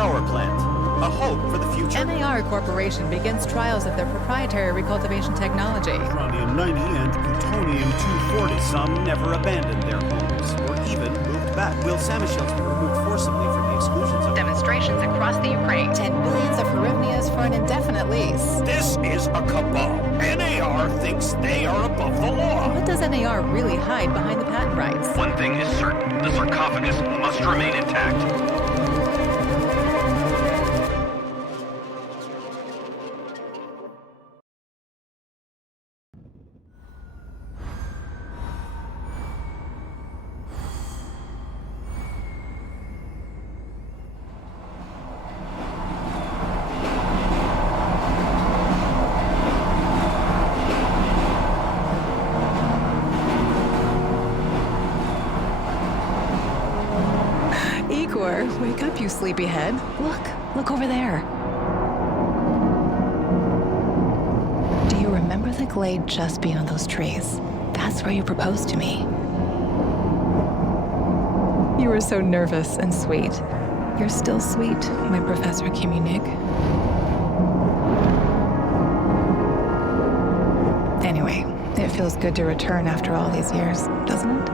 power plant. A hope for the future. NAR Corporation begins trials of their proprietary recultivation technology. Uranium-90 and plutonium-240. Some never abandoned their homes, or even moved back. Will Samashells be removed forcibly from the exclusion zone? Demonstrations across the Ukraine. 10 billions of Hryvnias for an indefinite lease. This is a cabal. NAR thinks they are above the law. What does NAR really hide behind the patent rights? One thing is certain. The sarcophagus must remain intact. Wake up, you sleepyhead. Look over there. Do you remember the glade just beyond those trees? That's where you proposed to me. You were so nervous and sweet. You're still sweet, my Professor Kimunig. Anyway, it feels good to return after all these years, doesn't it?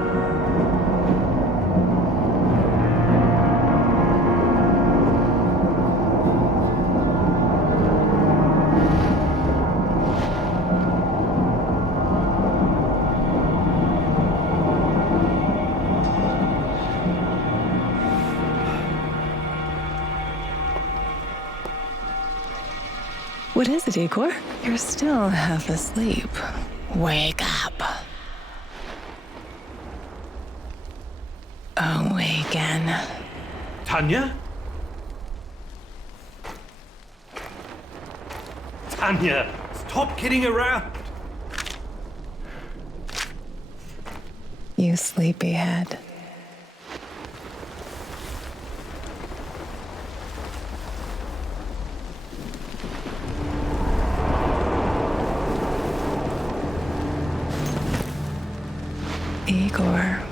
What is it, Igor? You're still half asleep. Wake up. Awaken. Tanya? Tanya, stop kidding around. You sleepyhead. Igor.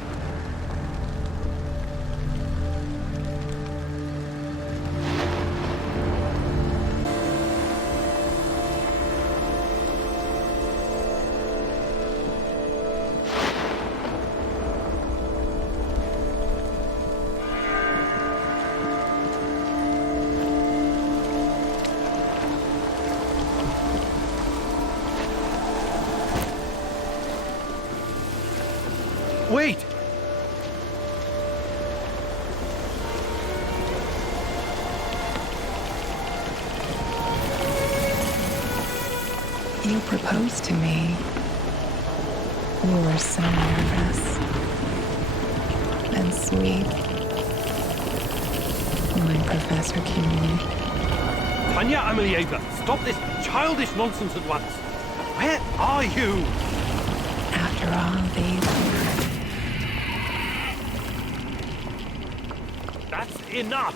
Wait! You proposed to me. You were so nervous and sweet. My Professor Kimunig. Tanya Amelieva, stop this childish nonsense at once. Where are you? After all these years. That's enough!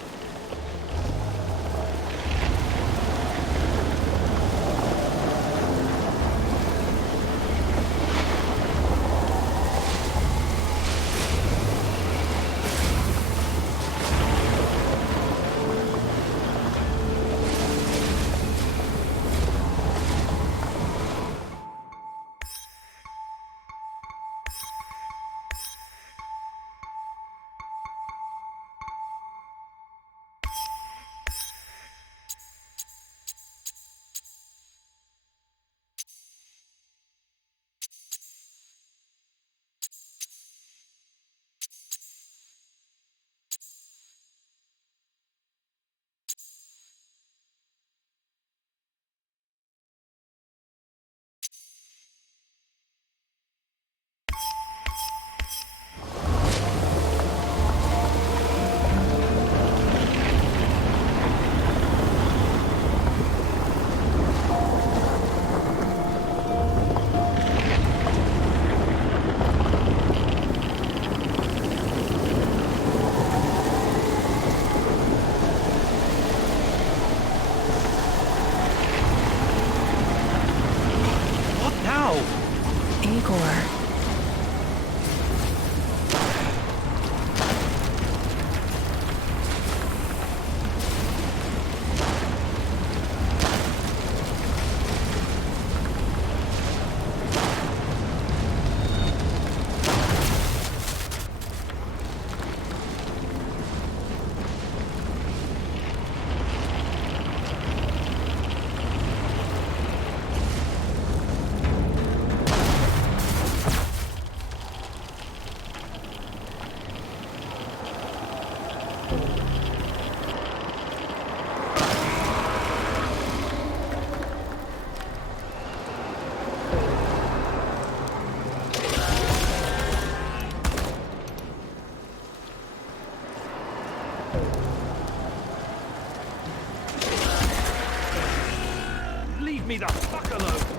me the fuck alone!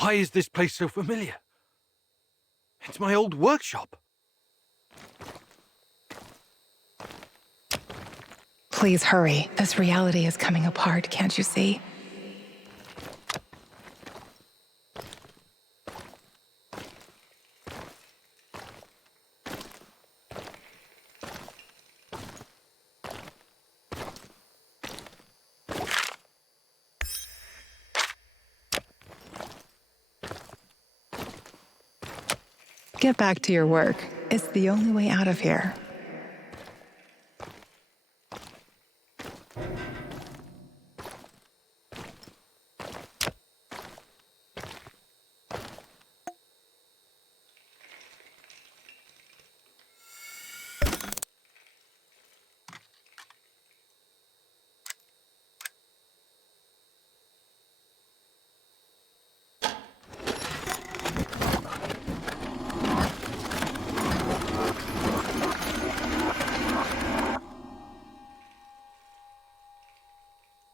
Why is this place so familiar? It's my old workshop. Please hurry. This reality is coming apart, can't you see? Get back to your work. It's the only way out of here.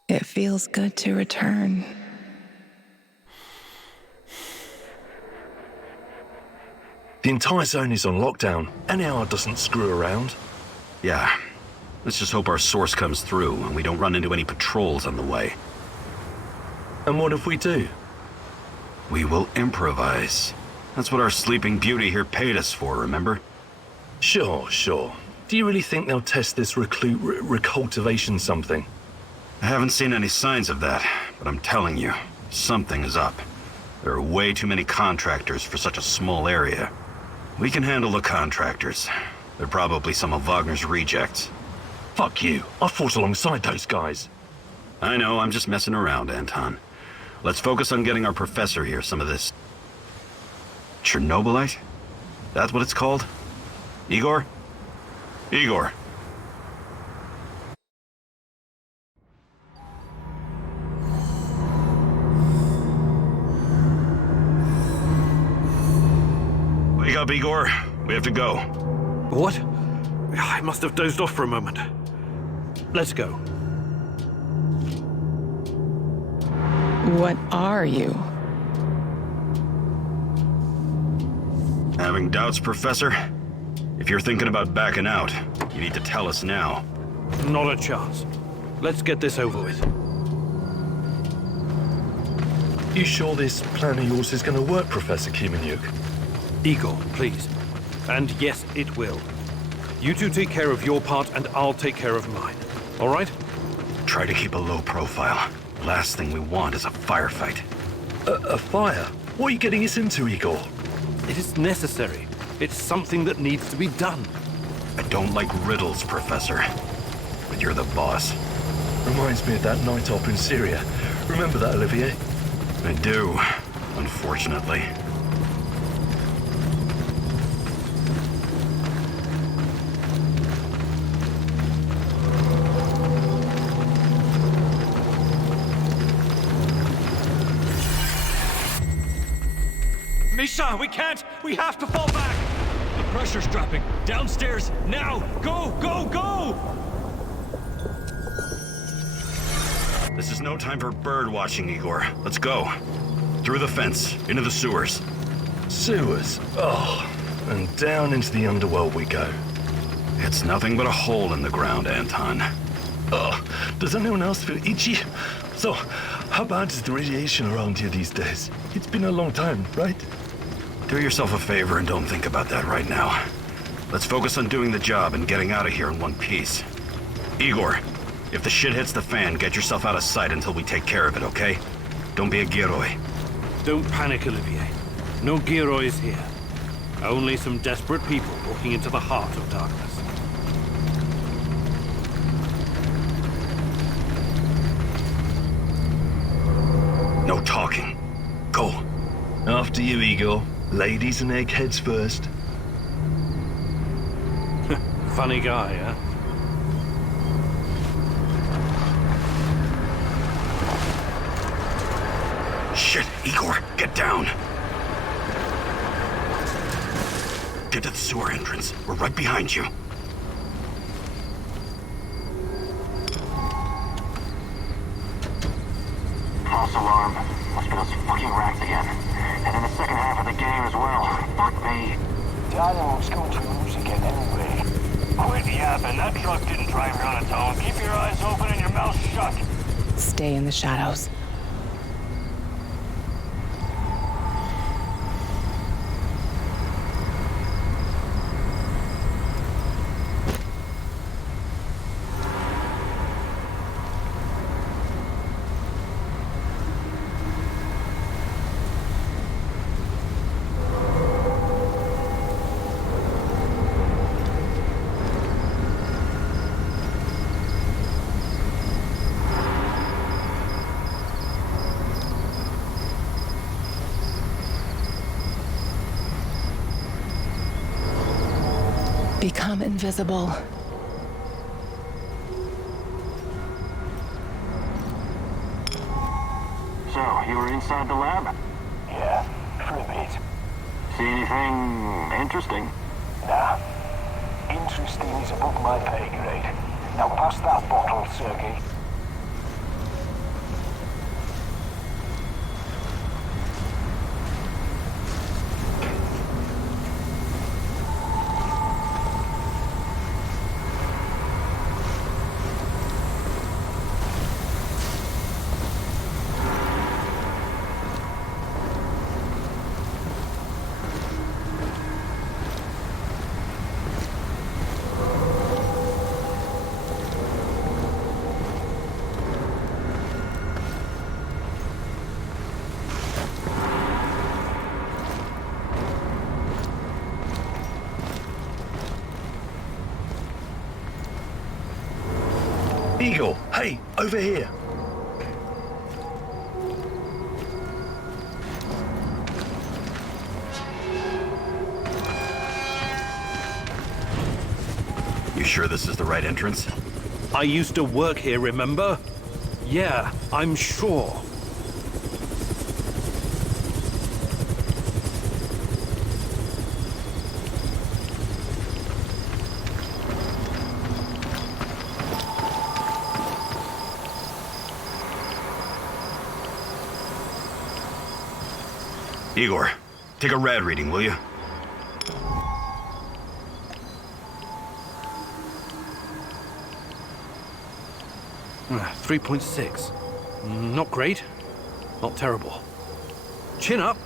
It feels good to return. The entire zone is on lockdown. NAR doesn't screw around. Yeah. Let's just hope our source comes through and we don't run into any patrols on the way. And what if we do? We will improvise. That's what our Sleeping Beauty here paid us for, remember? Sure. Do you really think they'll test this recultivation something? I haven't seen any signs of that, but I'm telling you, something is up. There are way too many contractors for such a small area. We can handle the contractors. They're probably some of Wagner's rejects. Fuck you. I fought alongside those guys. I know, I'm just messing around, Anton. Let's focus on getting our professor here some of this... ChernobyLite? That's what it's called? Igor? Igor. Wake up, Igor. We have to go. What? I must have dozed off for a moment. Let's go. What are you? Having doubts, Professor? If you're thinking about backing out, you need to tell us now. Not a chance. Let's get this over with. You sure this plan of yours is going to work, Professor Kimenyuk? Igor, please. And yes, it will. You two take care of your part, and I'll take care of mine. All right? Try to keep a low profile. Last thing we want is a firefight. A fire? What are you getting us into, Igor? It is necessary. It's something that needs to be done. I don't like riddles, Professor. But you're the boss. Reminds me of that night op in Syria. Remember that, Olivier? I do, unfortunately. Misha, we can't! We have to fall back! The pressure's dropping. Downstairs, now! Go, go, go! This is no time for bird watching, Igor. Let's go. Through the fence, into the sewers. Sewers? Oh, and down into the underworld we go. It's nothing but a hole in the ground, Anton. Oh, does anyone else feel itchy? So, how bad is the radiation around here these days? It's been a long time, right? Do yourself a favor and don't think about that right now. Let's focus on doing the job and getting out of here in one piece. Igor, if the shit hits the fan, get yourself out of sight until we take care of it, okay? Don't be a Gilroy. Don't panic, Olivier. No Giroys here. Only some desperate people walking into the heart of darkness. No talking. Go. After you, Igor. Ladies and eggheads first. Funny guy, huh? Shit, Igor, get down. Get to the sewer entrance. We're right behind you. False alarm. Hospital's fucking racked again. And in the second half of the game as well. Fuck me. Daniel's going to lose again anyway. Quit yapping. That truck didn't drive here on its own. Keep your eyes open and your mouth shut. Stay in the shadows. Become invisible. So, you were inside the lab? Yeah, for a bit. See anything interesting? Nah. Interesting is above my pay grade. Now pass that bottle, Sergey. Igor, hey, over here. You sure this is the right entrance? I used to work here, remember? Yeah, I'm sure. Igor, take a rad reading, will you? Ah, 3.6. Not great. Not terrible. Chin up.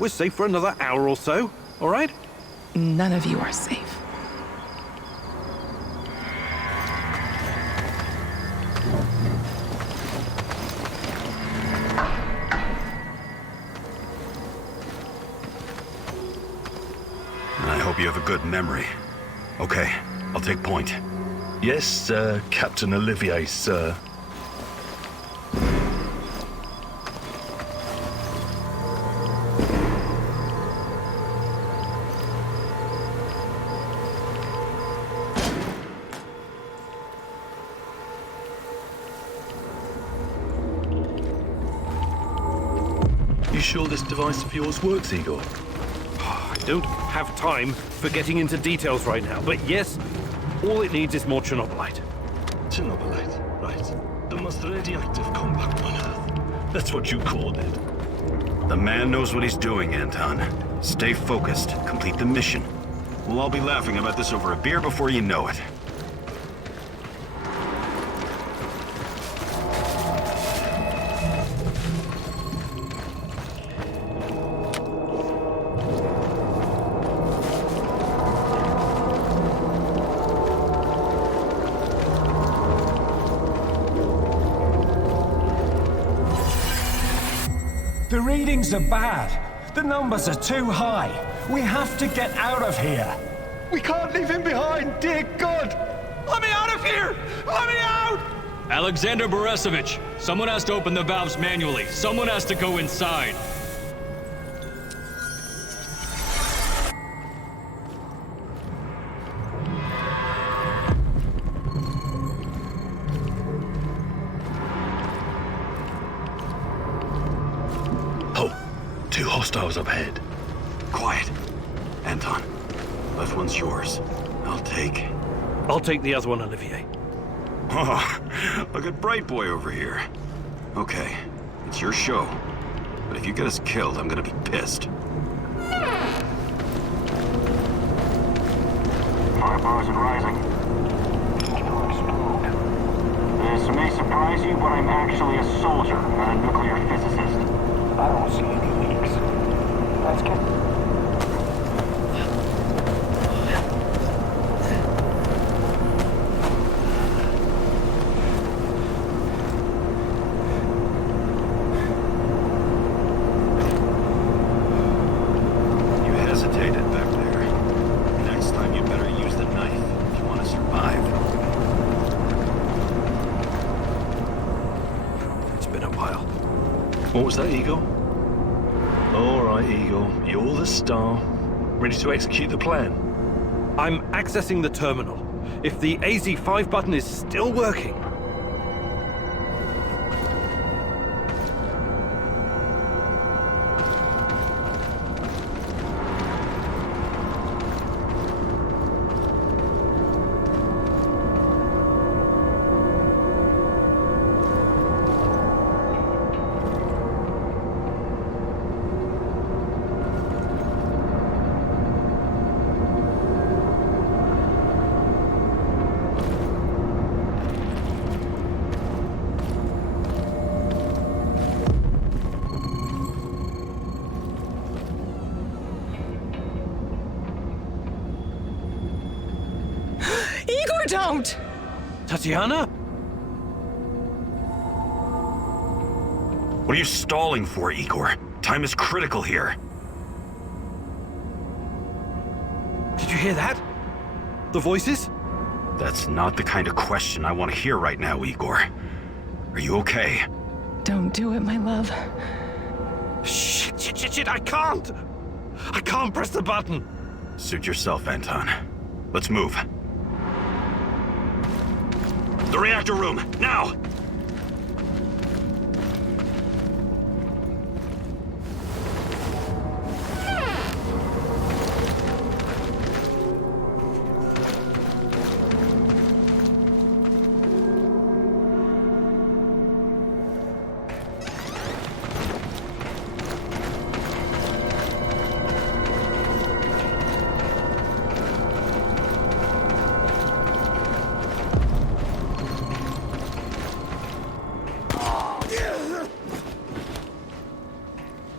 We're safe for another hour or so, all right? None of you are safe. I hope you have a good memory. Okay, I'll take point. Yes, Captain Olivier, sir. sure this device of yours works, Igor? I don't have time for getting into details right now, but yes, all it needs is more ChernobyLite. ChernobyLite, right. The most radioactive compound on Earth. That's what you called it. The man knows what he's doing, Anton. Stay focused. Complete the mission. We'll all be laughing about this over a beer before you know it. The readings are bad. The numbers are too high. We have to get out of here. We can't leave him behind, dear God! Let me out of here! Let me out! Alexander Borisovich, someone has to open the valves manually. Someone has to go inside. Two hostiles up ahead. Quiet. Anton, left one's yours. I'll take the other one, Olivier. Oh, look at Bright Boy over here. Okay, it's your show. But if you get us killed, I'm gonna be pissed. Firepower's and rising. This may surprise you, but I'm actually a soldier, not a nuclear physicist. I don't see any leaks. Let's get... You hesitated back there. Next time you better use the knife if you want to survive. It's been a while. What was that, Igor? All right, Igor. You're the star. Ready to execute the plan? I'm accessing the terminal. If the AZ5 button is still working... Igor, don't! Tatiana? What are you stalling for, Igor? Time is critical here. Did you hear that? The voices? That's not the kind of question I want to hear right now, Igor. Are you okay? Don't do it, my love. Shit, I can't! I can't press the button! Suit yourself, Anton. Let's move. The reactor room, now!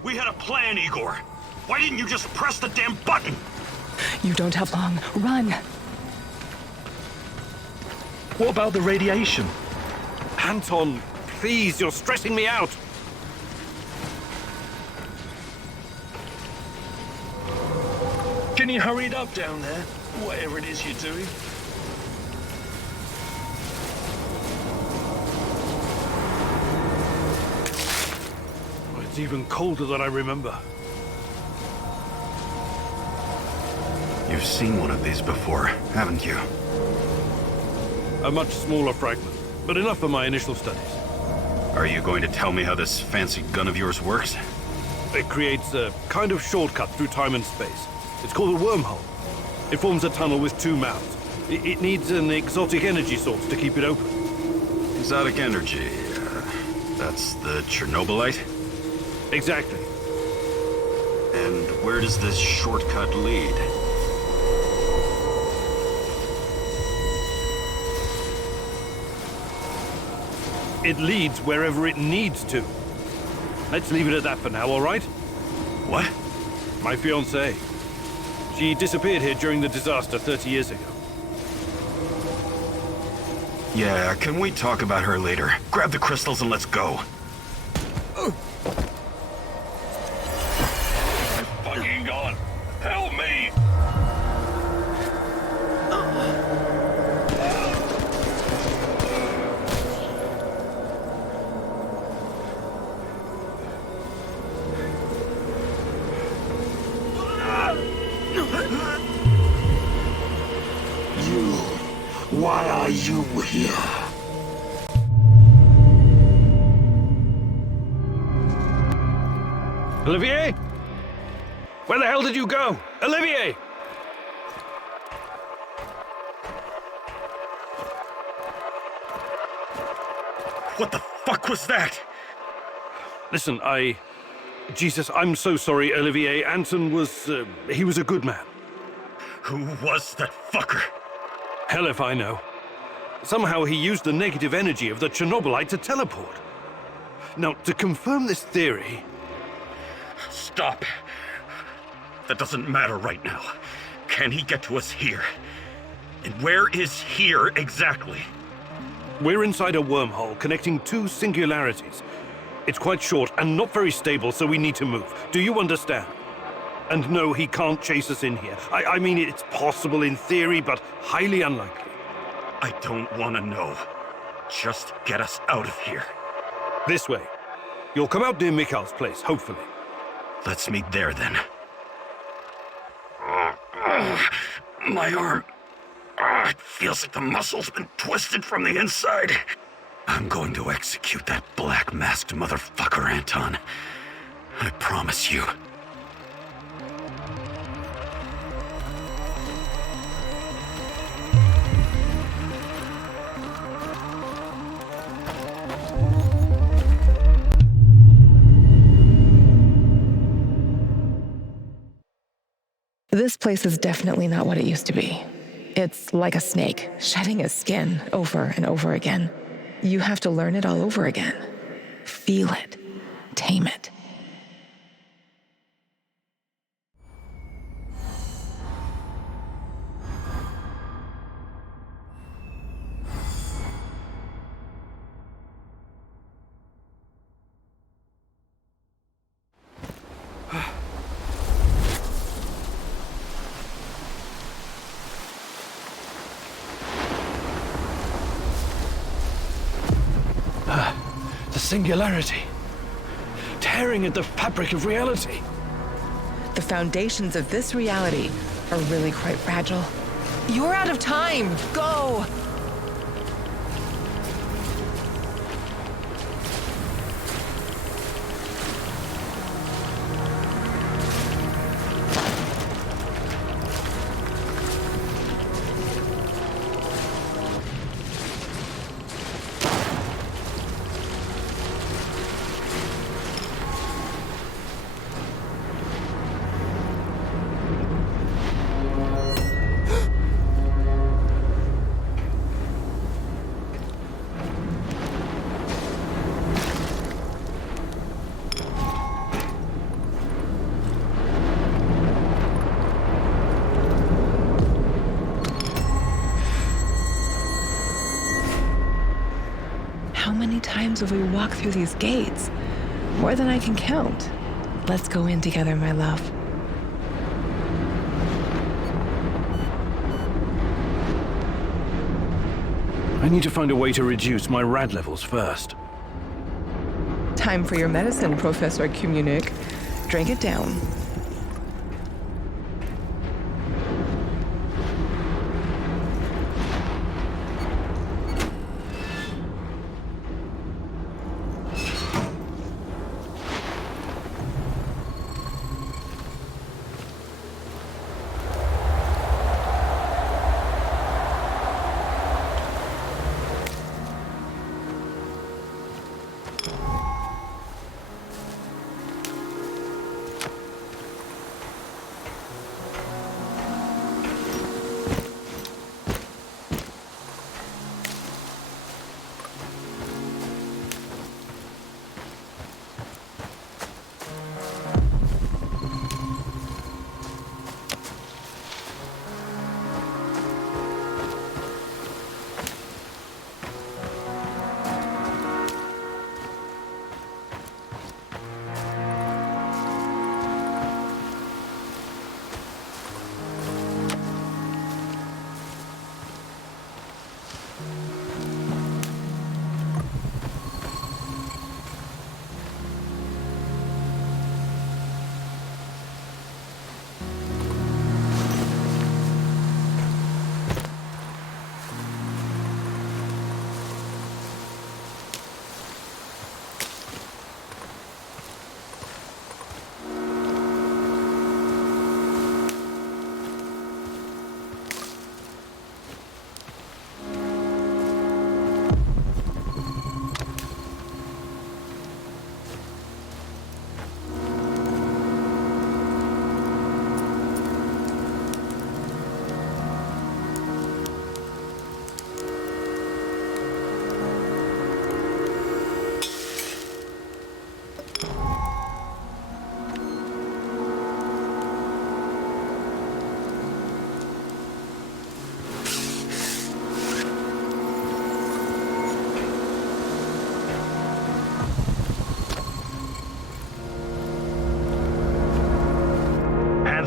We had a plan, Igor. Why didn't you just press the damn button? You don't have long. Run! What about the radiation? Anton, please, you're stressing me out! Can you hurry it up down there? Whatever it is you're doing. It's even colder than I remember. You've seen one of these before, haven't you? A much smaller fragment, but enough for my initial studies. Are you going to tell me how this fancy gun of yours works? It creates a kind of shortcut through time and space. It's called a wormhole. It forms a tunnel with two mouths. It needs an exotic energy source to keep it open. Exotic energy. That's the ChernobyLite? Exactly. And where does this shortcut lead? It leads wherever it needs to. Let's leave it at that for now, all right? What? My fiancée. She disappeared here during the disaster 30 years ago. Yeah, can we talk about her later? Grab the crystals and let's go. Fucking God! Help me! Why are you here? Olivier? Where the hell did you go? Olivier! What the fuck was that? Listen, Jesus, I'm so sorry, Olivier. Anton was, he was a good man. Who was that fucker? Hell if I know. Somehow he used the negative energy of the ChernobyLite to teleport. Now, to confirm this theory... Stop. That doesn't matter right now. Can he get to us here? And where is here exactly? We're inside a wormhole connecting two singularities. It's quite short and not very stable, so we need to move. Do you understand? And no, he can't chase us in here. I mean, it's possible in theory, but highly unlikely. I don't want to know. Just get us out of here. This way. You'll come out near Mikhail's place, hopefully. Let's meet there, then. My arm. It feels like the muscle's been twisted from the inside. I'm going to execute that black-masked motherfucker, Anton. I promise you. This place is definitely not what it used to be. It's like a snake, shedding its skin over and over again. You have to learn it all over again. Feel it. Tame it. The singularity. Tearing at the fabric of reality. The foundations of this reality are really quite fragile. You're out of time! Go! How many times have we walked through these gates? More than I can count. Let's go in together, my love. I need to find a way to reduce my rad levels first. Time for your medicine, Professor Communic. Drink it down.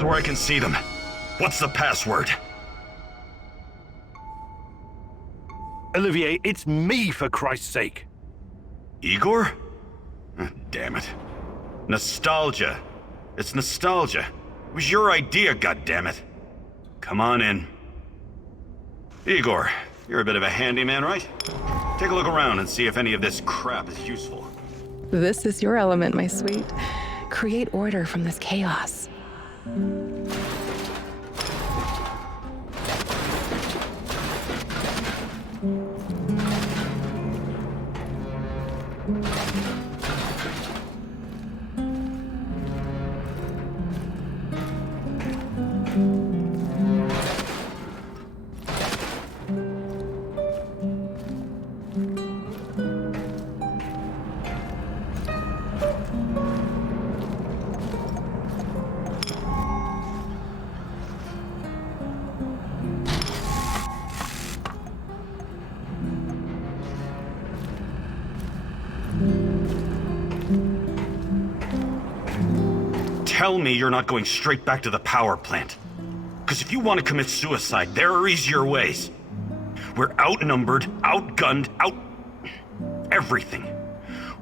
Where I can see them. What's the password? Olivier, it's me, for Christ's sake. Igor? Damn it. Nostalgia. It's nostalgia. It was your idea, goddammit. Come on in. Igor, you're a bit of a handyman, right? Take a look around and see if any of this crap is useful. This is your element, my sweet. Create order from this chaos. Tell me you're not going straight back to the power plant. Because if you want to commit suicide, there are easier ways. We're outnumbered, outgunned, everything.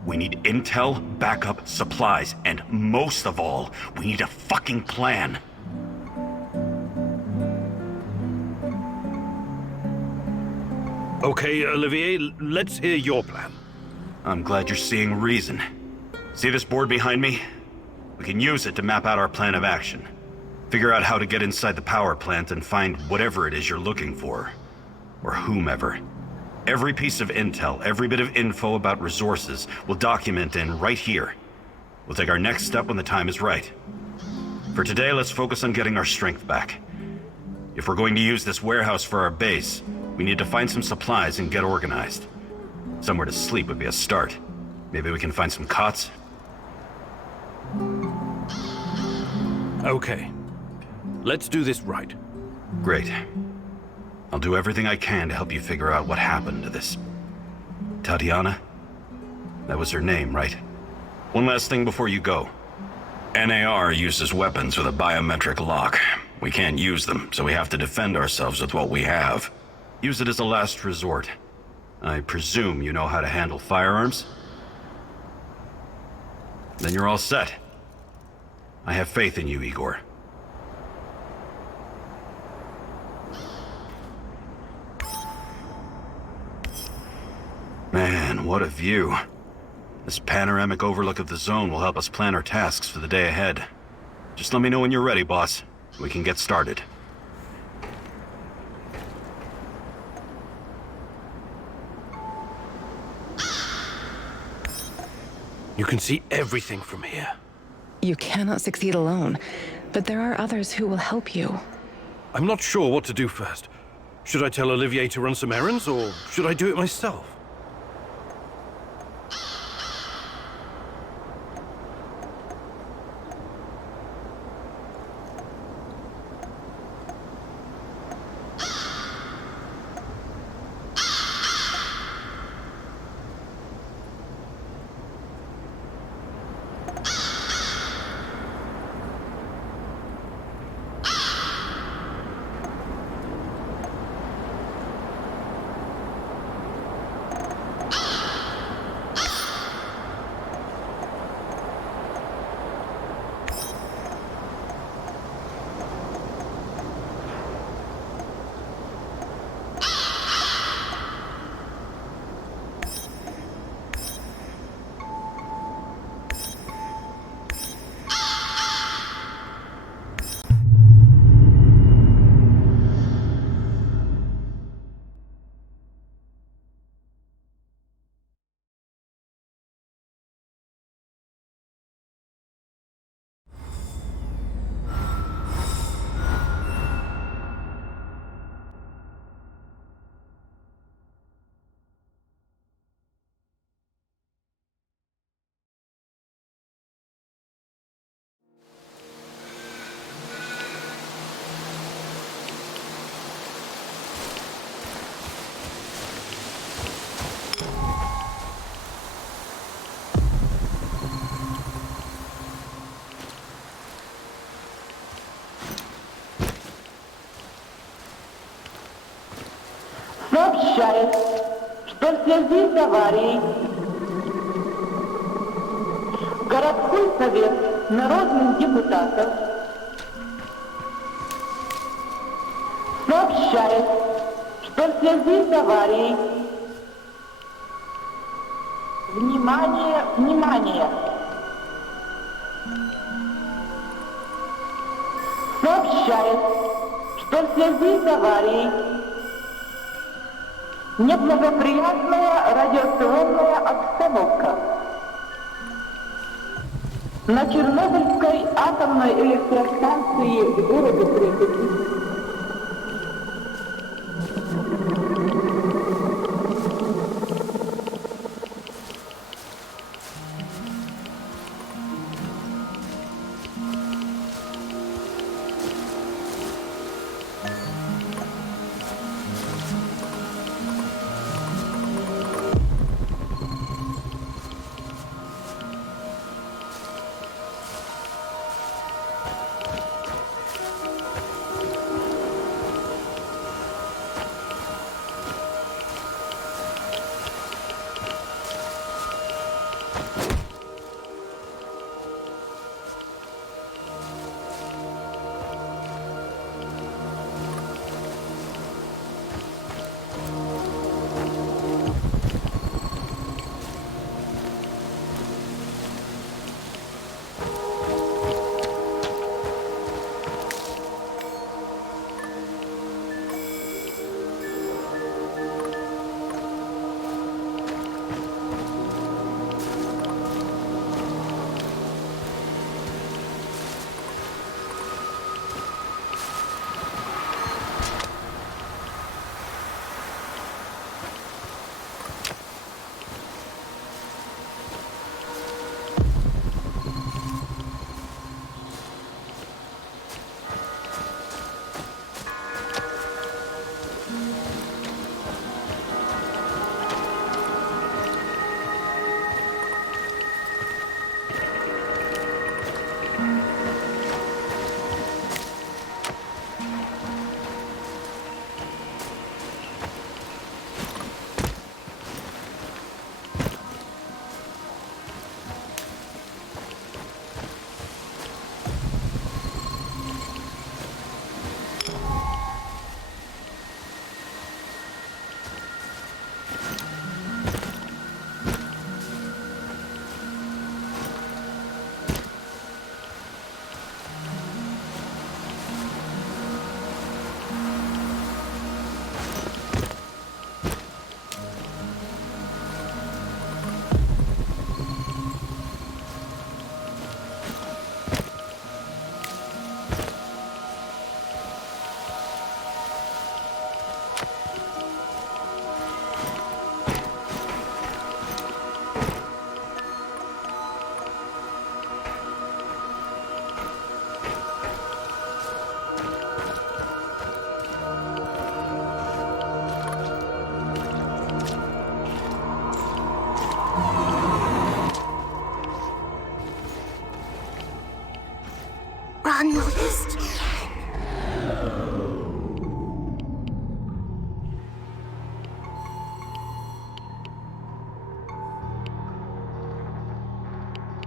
We need intel, backup, supplies, and most of all, we need a fucking plan. Okay, Olivier, let's hear your plan. I'm glad you're seeing reason. See this board behind me? We can use it to map out our plan of action. Figure out how to get inside the power plant and find whatever it is you're looking for. Or whomever. Every piece of intel, every bit of info about resources, we'll document in right here. We'll take our next step when the time is right. For today, let's focus on getting our strength back. If we're going to use this warehouse for our base, we need to find some supplies and get organized. Somewhere to sleep would be a start. Maybe we can find some cots? Okay. Let's do this right. Great. I'll do everything I can to help you figure out what happened to this... Tatiana? That was her name, right? One last thing before you go. NAR uses weapons with a biometric lock. We can't use them, so we have to defend ourselves with what we have. Use it as a last resort. I presume you know how to handle firearms? Then you're all set. I have faith in you, Igor. Man, what a view. This panoramic overlook of the zone will help us plan our tasks for the day ahead. Just let me know when you're ready, boss. We can get started. You can see everything from here. You cannot succeed alone, but there are others who will help you. I'm not sure what to do first. Should I tell Olivier to run some errands, or should I do it myself? Сообщает, что в связи с аварией городской совет народных депутатов сообщает, что в связи с аварией внимание, внимание! Сообщает, что в связи с аварией неблагоприятная радиационная обстановка на Чернобыльской атомной электростанции в городе Припяти. Unnoticed.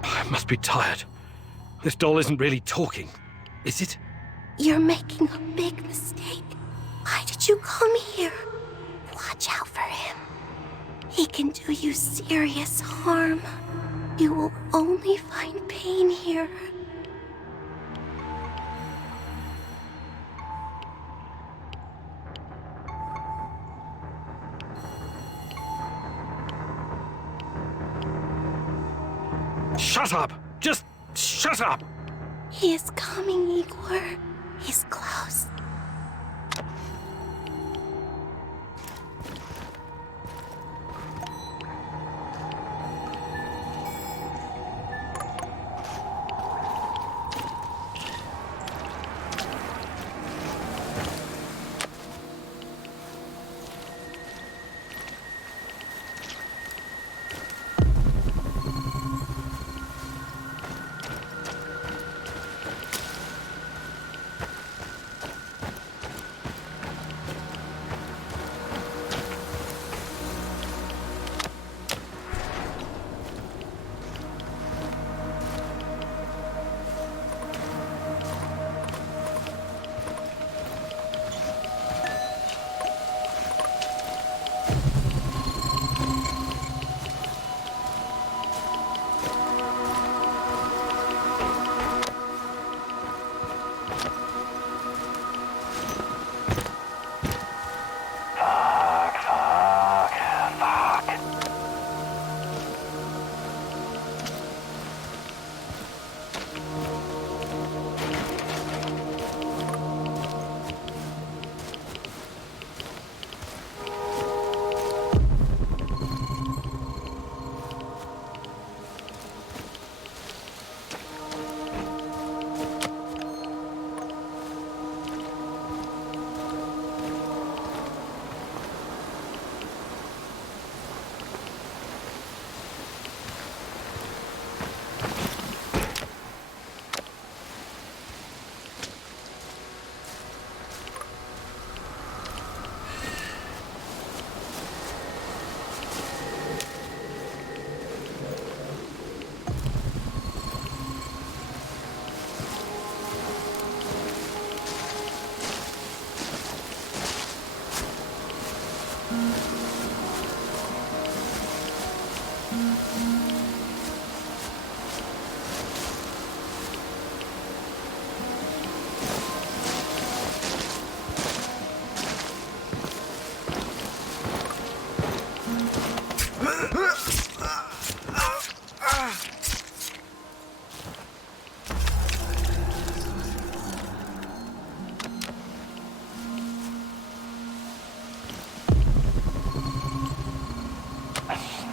I must be tired. This doll isn't really talking, is it? You're making a big mistake. Why did you come here? Watch out for him. He can do you serious harm. You will only find pain here. Shut up! Just shut up! He is coming, Igor. He's close.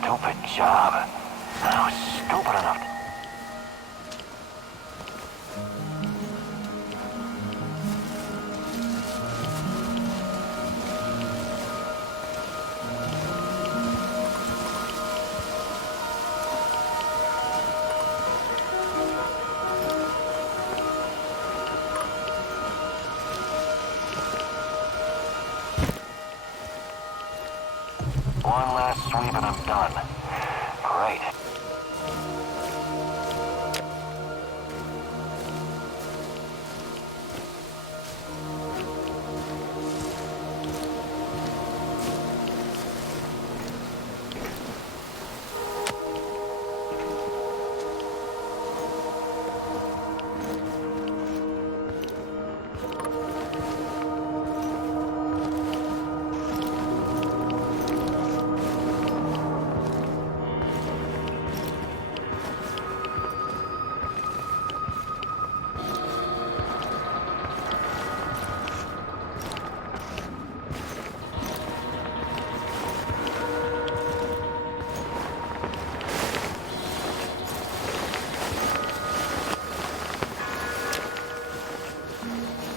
stupid job. I was stupid enough to... One last sweep and I'm done. Great.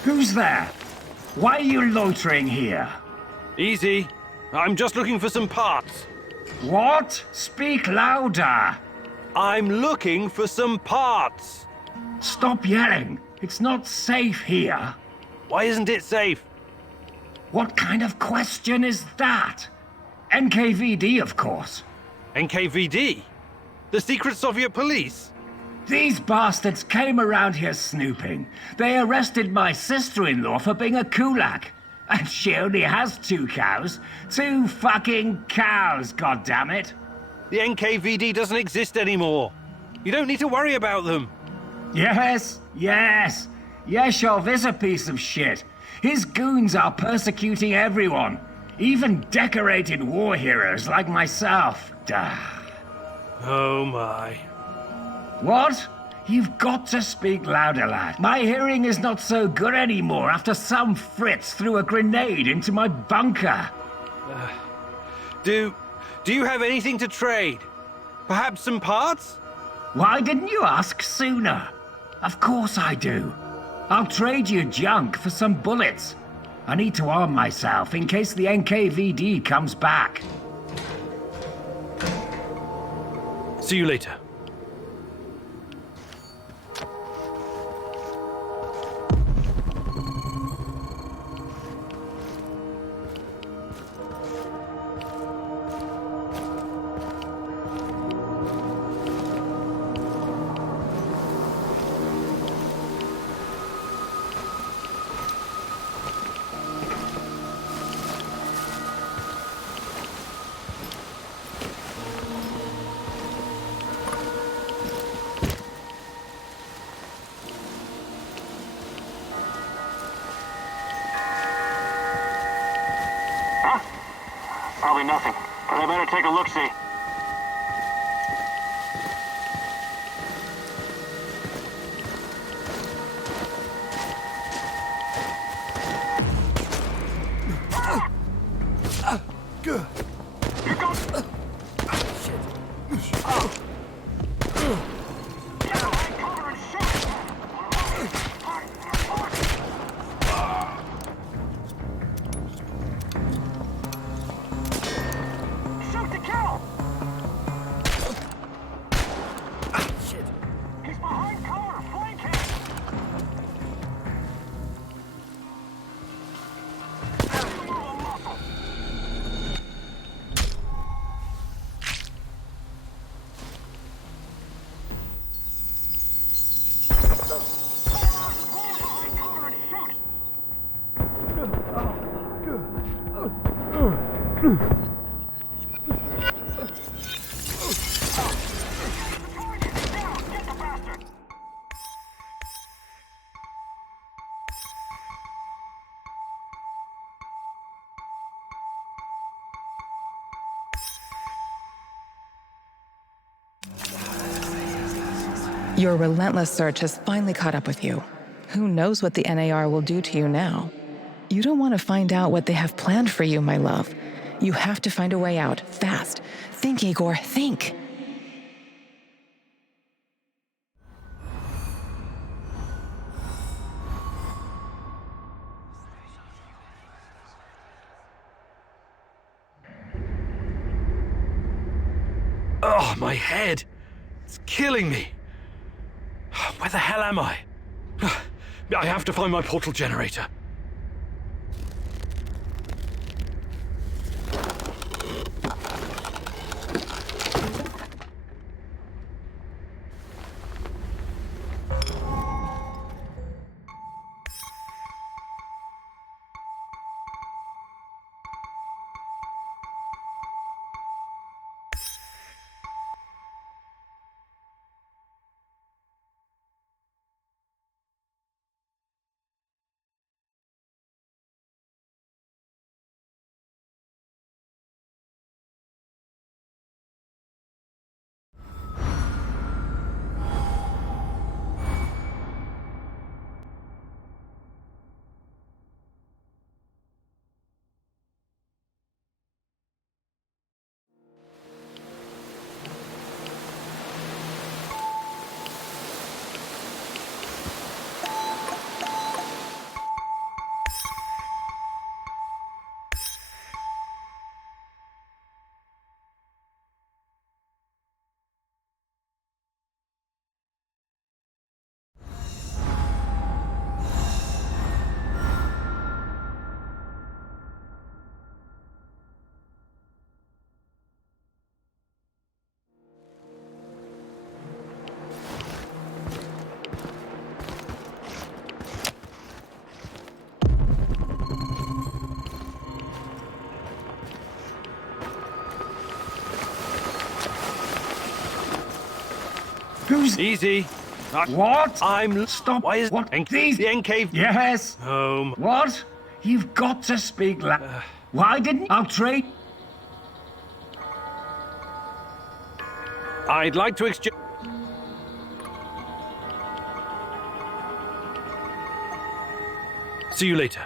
Who's there? Why are you loitering here? Easy. I'm just looking for some parts. What? Speak louder. I'm looking for some parts. Stop yelling. It's not safe here. Why isn't it safe? What kind of question is that? NKVD, of course. NKVD? The secret Soviet police? These bastards came around here snooping. They arrested my sister-in-law for being a kulak. And she only has 2 cows. 2 fucking cows, goddammit. The NKVD doesn't exist anymore. You don't need to worry about them. Yes. Yeshov is a piece of shit. His goons are persecuting everyone. Even decorated war heroes like myself. Duh. Oh my. What? You've got to speak louder, lad. My hearing is not so good anymore after some Fritz threw a grenade into my bunker. Do you have anything to trade? Perhaps some parts? Why didn't you ask sooner? Of course I do. I'll trade you junk for some bullets. I need to arm myself in case the NKVD comes back. See you later. Probably nothing, but I better take a look-see. Good. Here goes. Shit. Oh. Take cover and shoot. Shoot to kill. Shit. He's behind cover. Flank him. Your relentless search has finally caught up with you. Who knows what the NAR will do to you now? You don't want to find out what they have planned for you, my love. You have to find a way out, fast. Think, Igor, think. Oh, my head. It's killing me. Where the hell am I? I have to find my portal generator. Who's... Easy. What? I'm... Stop. Why is... What? These... The NK... Yes. Home. What? You've got to speak loud. Why didn't... I'll trade... I'd like to exchange... See you later.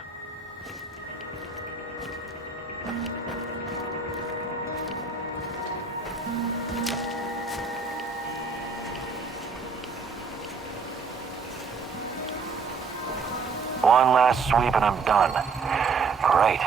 One last sweep and I'm done. Great.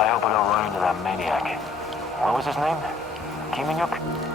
I hope I don't run into that maniac. What was his name? Kiminyuk?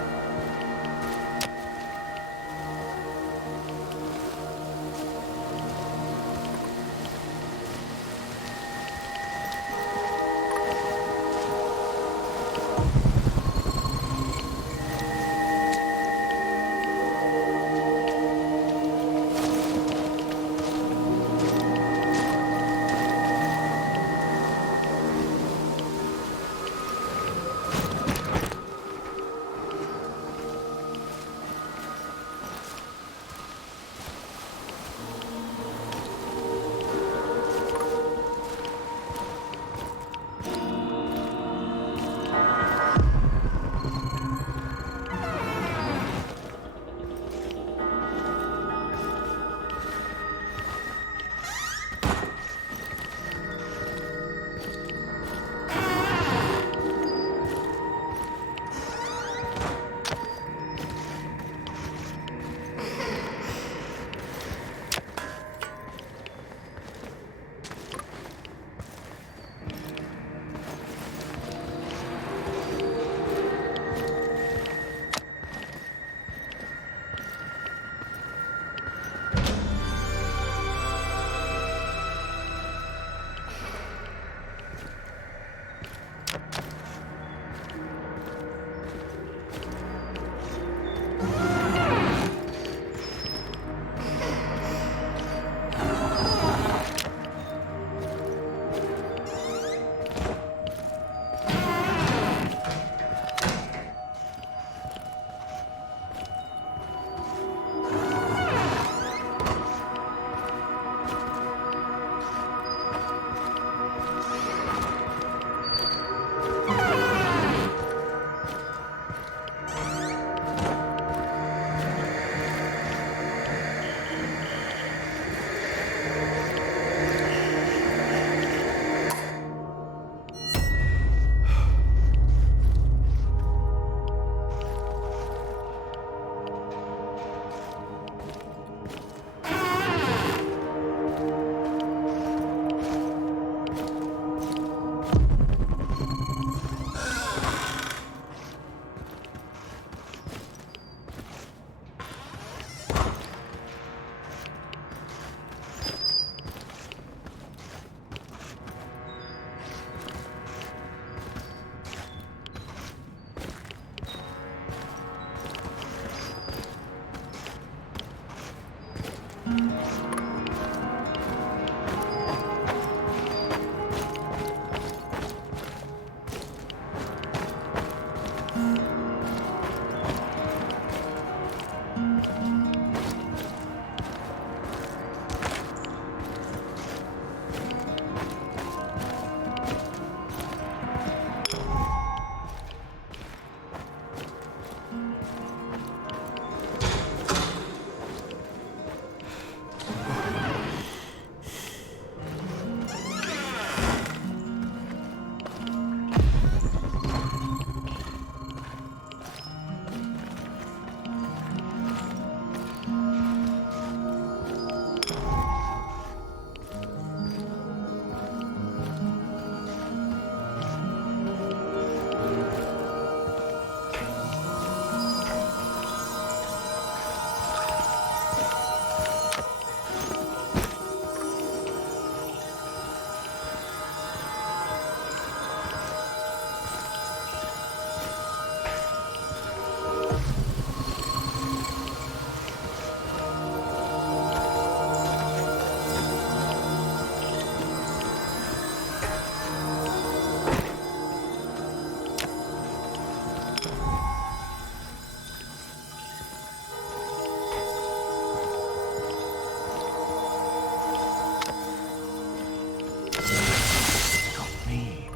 Got me.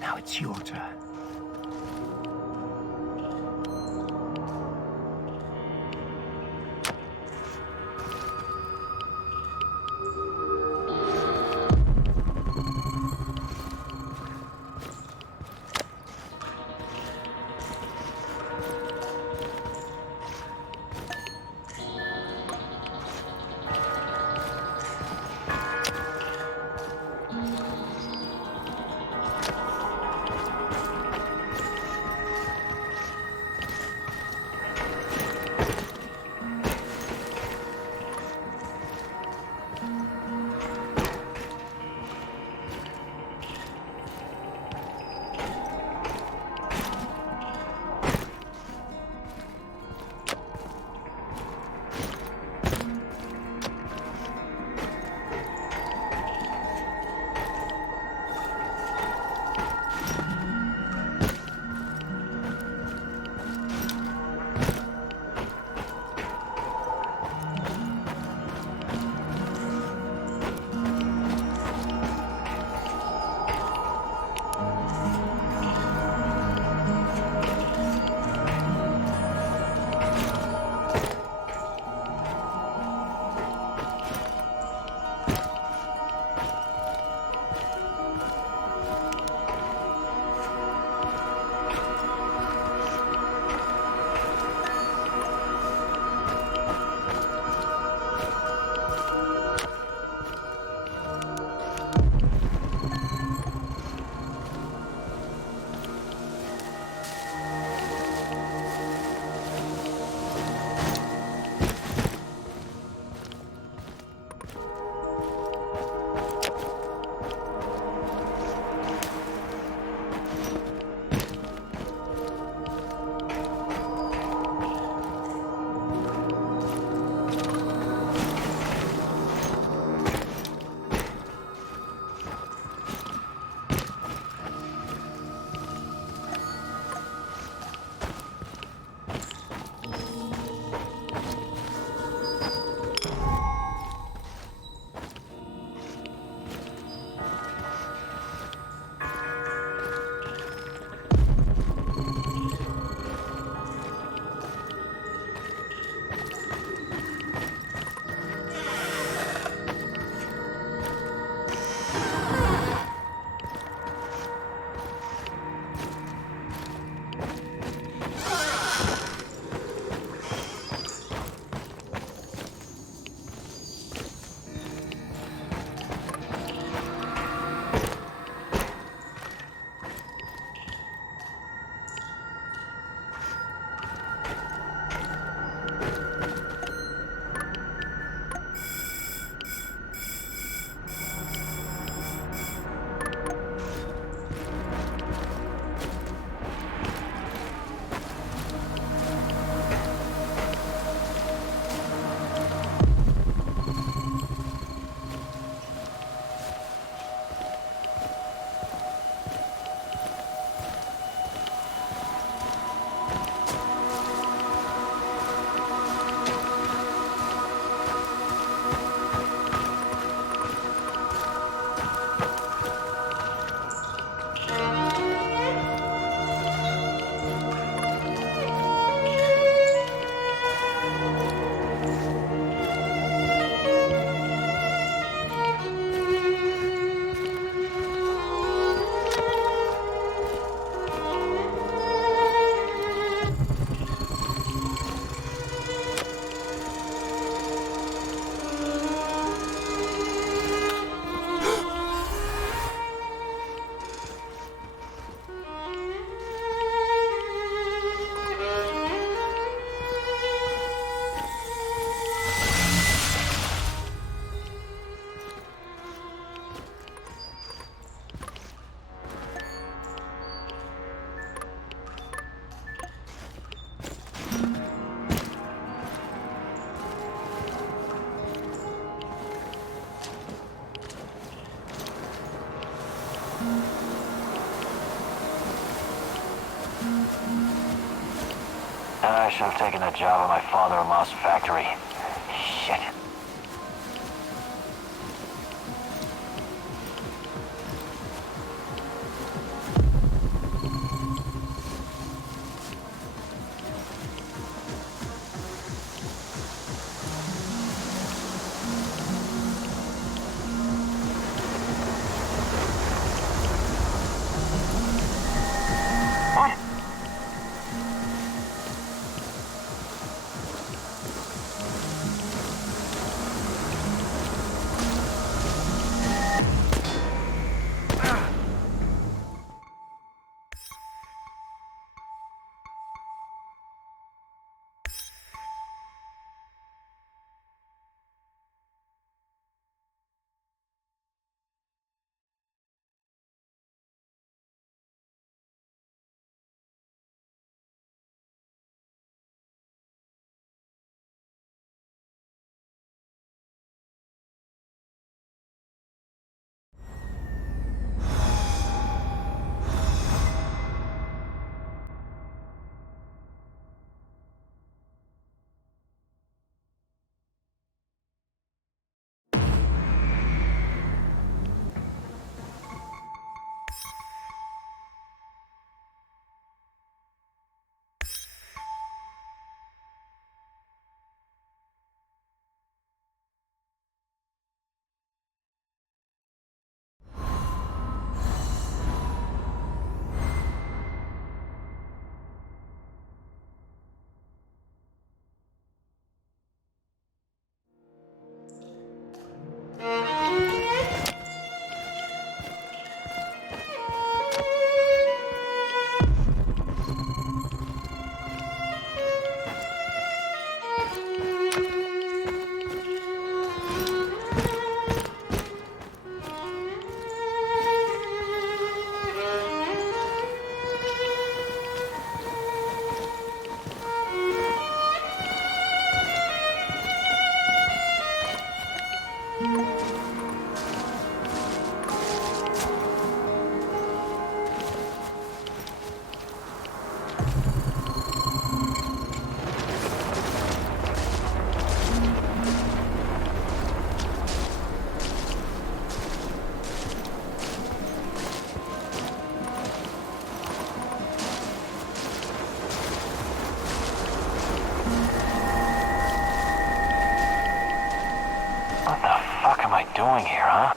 Now it's your turn. And I should have taken a job at my father-in-law's factory. Shit. What the fuck am I doing here, huh?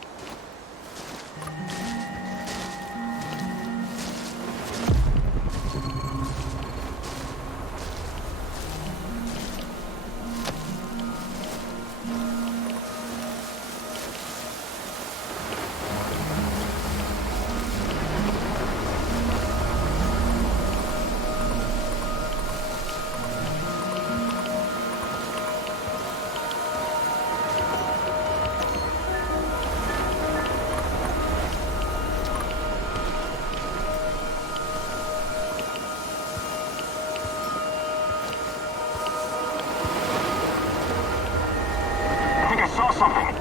Saw something.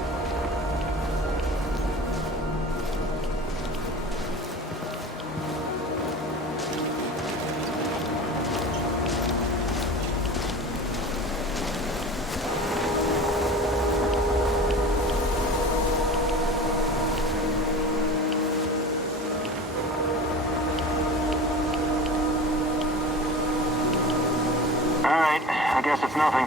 All right, I guess it's nothing.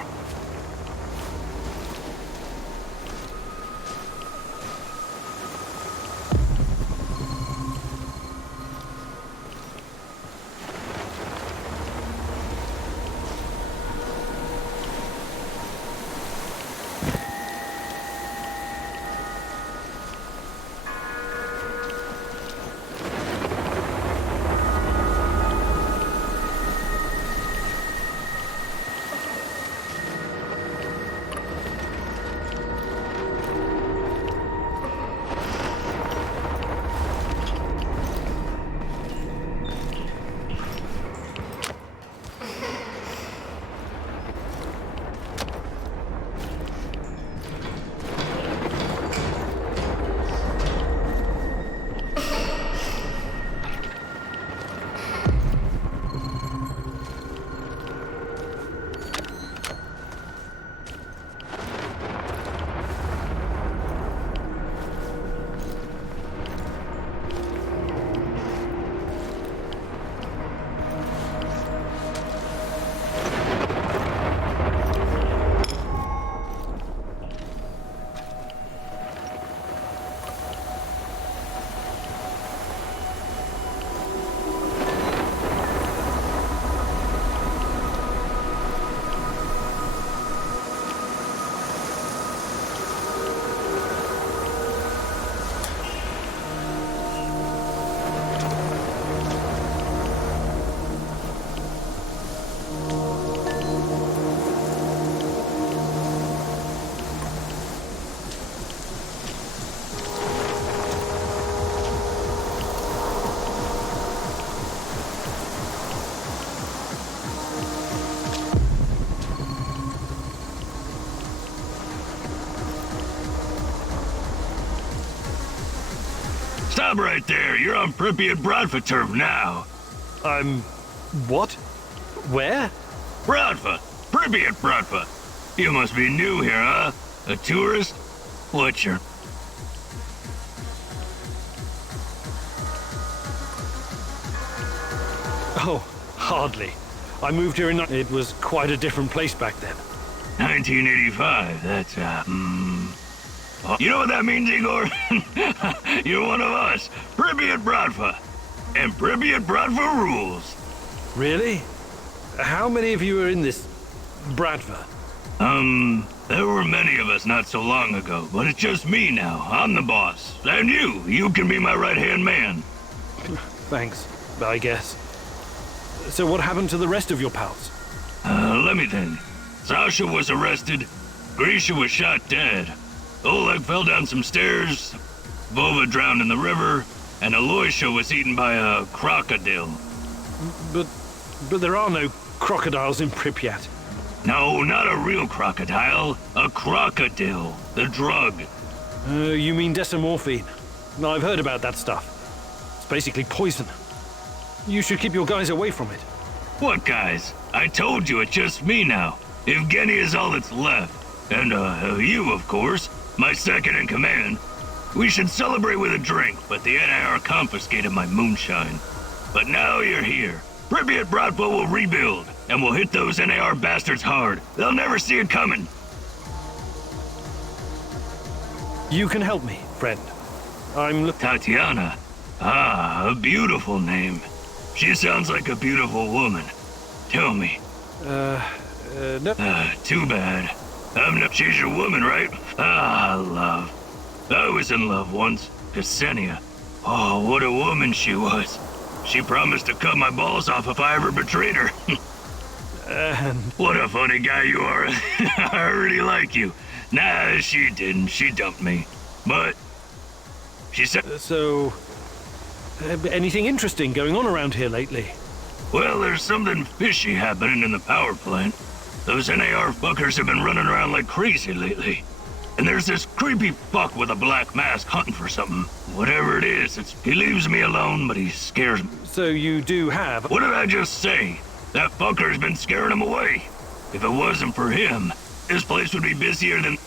Stop right there. You're on Pripyat Bratva turf now. What? Where? Bratva. Pripyat Bratva. You must be new here, huh? A tourist? What's your... Oh, hardly. I moved here It was quite a different place back then. 1985, that's, You know what that means, Igor? You're one of us. Pripyat Bratva. And Pripyat Bratva rules. Really? How many of you are in this Bratva? There were many of us not so long ago, but it's just me now. I'm the boss. And you can be my right-hand man. Thanks, I guess. So what happened to the rest of your pals? Let me think. Sasha was arrested. Grisha was shot dead. Oleg fell down some stairs. Vova drowned in the river. And Aloysia was eaten by a crocodile. But there are no crocodiles in Pripyat. No, not a real crocodile. A crocodile. The drug. You mean decimorphine? I've heard about that stuff. It's basically poison. You should keep your guys away from it. What guys? I told you it's just me now. Evgeny is all that's left. And, you, of course. My second in command. We should celebrate with a drink, but the NIR confiscated my moonshine. But now you're here. Pripyat Bratva will rebuild, and we'll hit those NAR bastards hard. They'll never see it coming. You can help me, friend. Tatiana. Ah, a beautiful name. She sounds like a beautiful woman. Tell me. No. Too bad. She's your woman, right? Ah, love. I was in love once. Ksenia. Oh, what a woman she was. She promised to cut my balls off if I ever betrayed her. What a funny guy you are. I really like you. Nah, she didn't. She dumped me. But she said... anything interesting going on around here lately? Well, there's something fishy happening in the power plant. Those NAR fuckers have been running around like crazy lately. And there's this creepy fuck with a black mask hunting for something. Whatever it is, he leaves me alone, but he scares me. So you do have... What did I just say? That fucker's been scaring him away. If it wasn't for him, this place would be busier than...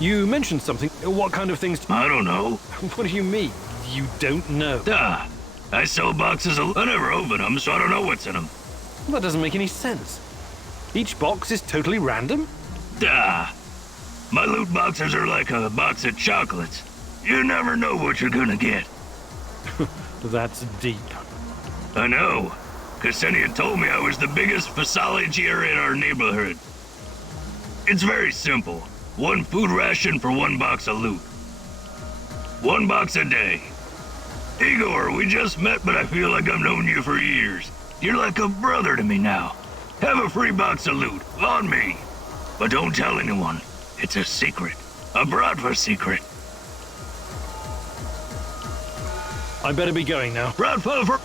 You mentioned something. What kind of things? I don't know. What do you mean? You don't know? I sell boxes of... I never open them, so I don't know what's in them. That doesn't make any sense. Each box is totally random? My loot boxes are like a box of chocolates. You never know what you're gonna get. That's deep. I know. Ksenia told me I was the biggest phassologier in our neighborhood. It's very simple. 1 food ration for 1 box of loot. 1 box a day. Igor, we just met, but I feel like I've known you for years. You're like a brother to me now. Have a free box of loot, on me. But don't tell anyone. It's a secret. A Bratva secret. I better be going now. Bratva for...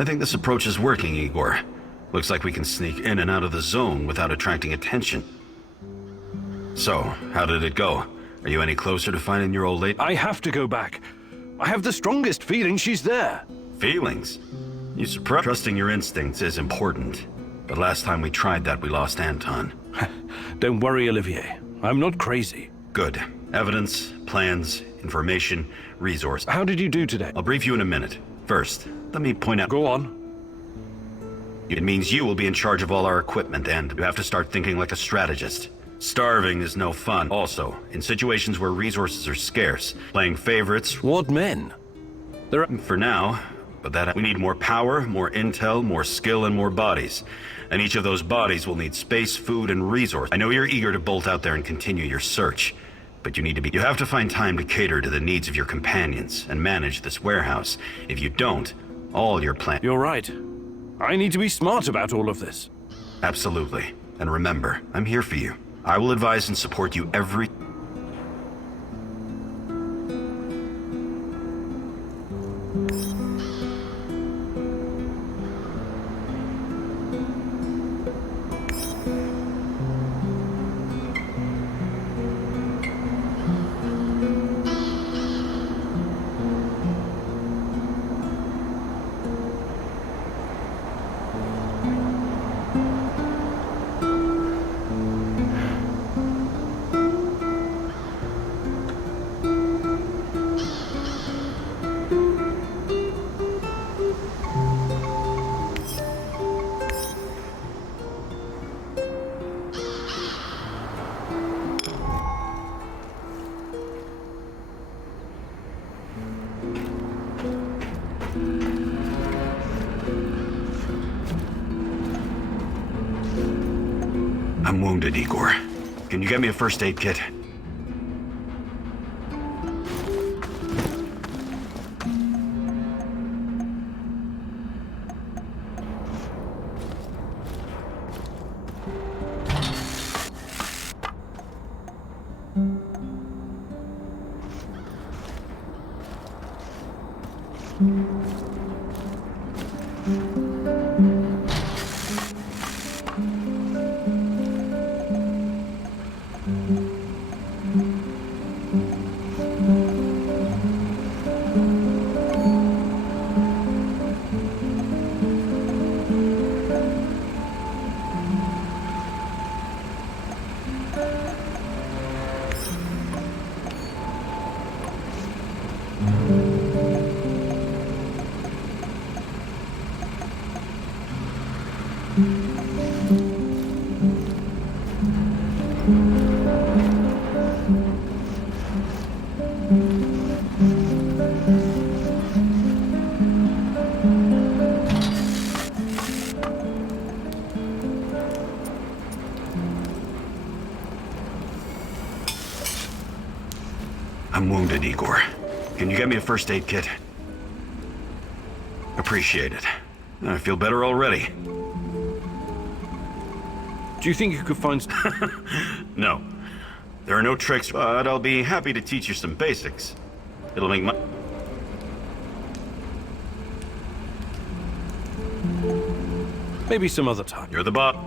I think this approach is working, Igor. Looks like we can sneak in and out of the zone without attracting attention. So, how did it go? Are you any closer to finding your old lady? I have to go back. I have the strongest feeling she's there. Feelings? You surprised? Trusting your instincts is important. But last time we tried that, we lost Anton. Don't worry, Olivier. I'm not crazy. Good. Evidence, plans, information, resource. How did you do today? I'll brief you in a minute. First, let me point out... Go on. It means you will be in charge of all our equipment, and you have to start thinking like a strategist. Starving is no fun. Also, in situations where resources are scarce, playing favorites... What men? There are... For now, but that we need more power, more intel, more skill, and more bodies. And each of those bodies will need space, food, and resource. I know you're eager to bolt out there and continue your search, but you need to be... You have to find time to cater to the needs of your companions and manage this warehouse. If you don't, all your plans... You're right. I need to be smart about all of this. Absolutely. And remember, I'm here for you. I will advise and support you every... I'm wounded, Igor. Can you get me a first aid kit? I'm wounded, Igor. Can you get me a first aid kit? Appreciate it. I feel better already. Do you think you could find... No. There are no tricks, but I'll be happy to teach you some basics. It'll make my... Maybe some other time. You're the boss.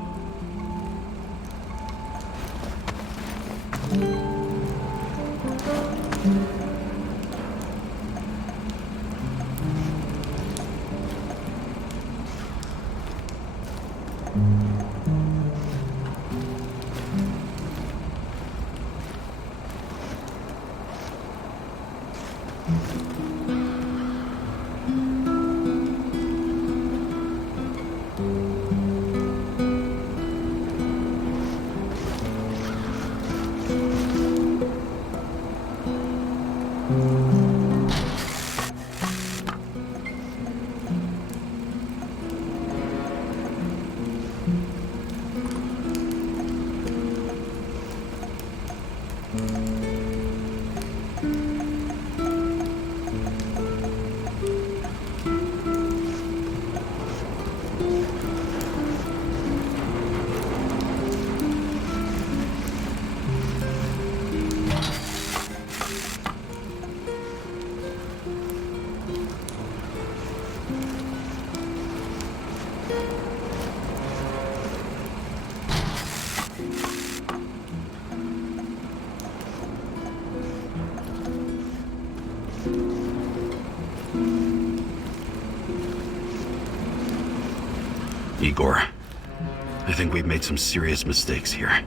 Igor, I think we've made some serious mistakes here.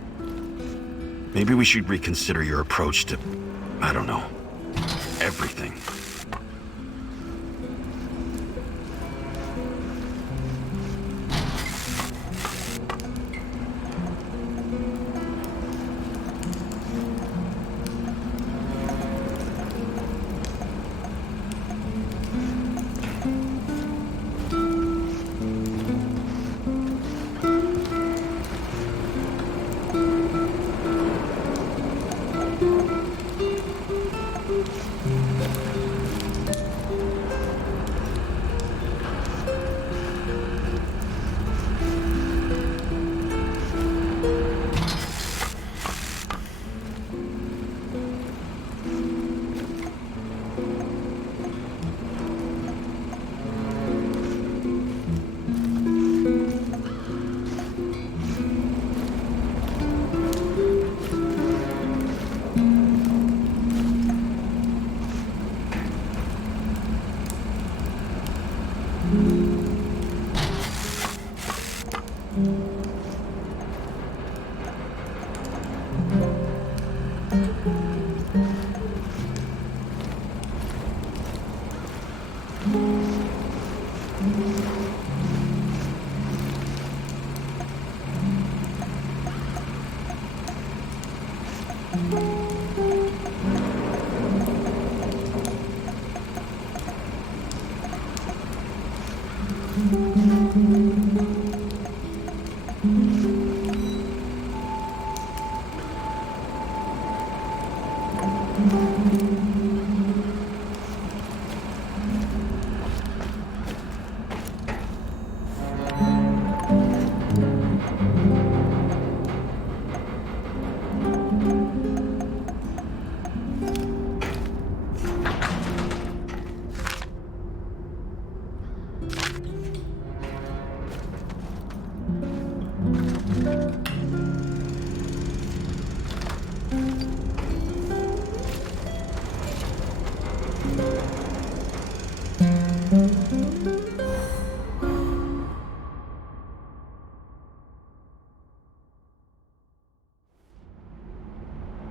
Maybe we should reconsider your approach to, I don't know, everything.